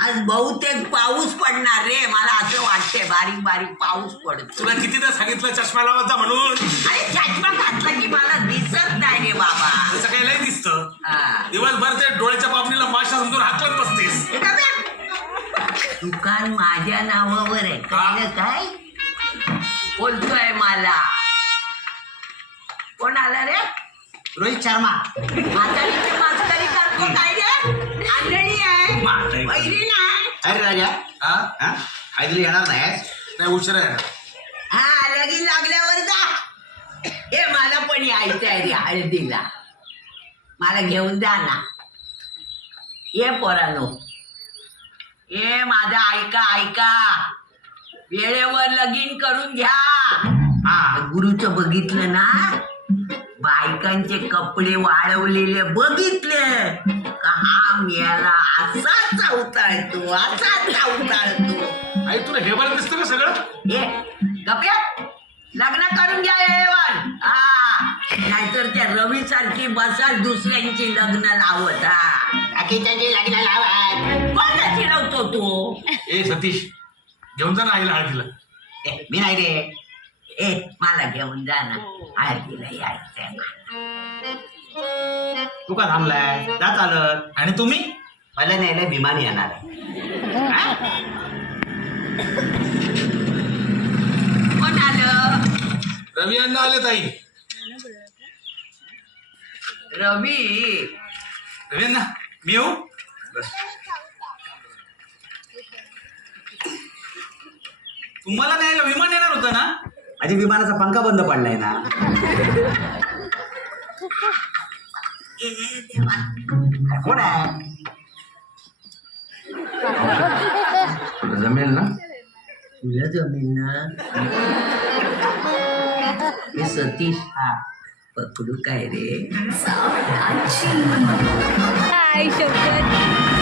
आज बहुतेक पाऊस पडणार रे, मला असं वाटतंय. बारीक बारीक पाऊस पडतो. तुला कितीदा सांगितलं चष्मा लावत जा म्हणून. अरे चष्मा घातला की मला दिसत नाही रे बाबा. तसं काही लय दिसतं. हा. दिवसभर ते डोळ्याच्या पापणीला माशा समजून हाकलत बसतेस. हे का बे? दुकान माझ्या नावावर आहे. कळलं काय बोलतोय मला? कोण आला रे? रोहित शर्मा. म्हातारीची मास्तरी करतो काय रे? आंधळी आहे, वैरी नाही. अरे राजा हा हळदीला येणार नाहीस? नाही उशीर आहे. हा लगीन लागल्यावर जा. हे मला पण यायचं आहे रे हळदीला. मला घेऊन जा ना. ये पोरानो, ये माझा ऐका ऐका. वेळेवर लगीन करून घ्या. हा गुरुचं बघितलं ना, बायकांचे कपडे वाळवलेले बघितले का हा मेला असा चावताळतो, असा चावताळतो. आई तुला हे बरं दिसतं का सगळं? हे गप्या, लग्न करून घ्या येवान. हा नाहीतर त्या रवी सारखी बसा दुसऱ्यांची लग्न लावत. हा बाकीच्यांची लग्न लावा. कोणाची लावतो तू? ए सतीश, घेऊन जा ना आईला हळदीला. मी नाही रे. ए मला घेऊन जा ना, हळदीला यायचंय मला. तू का थांबलाय? जा चालत. आणि तुम्ही? मला न्यायला विमान येणार आहे. कोण आलं? रवी अण्णा आले ताई. रवी. रवी अण्णा मी येऊ? तुम्हाला न्यायला विमान येणार होतं ना? माझी विमानाचा पंखा बंद पडलाय ना. ए देवा, कोण आहे? जमेल ना? तुला जमेल ना? हे सतीश. हा पकडू काय रे? हाय शपथ.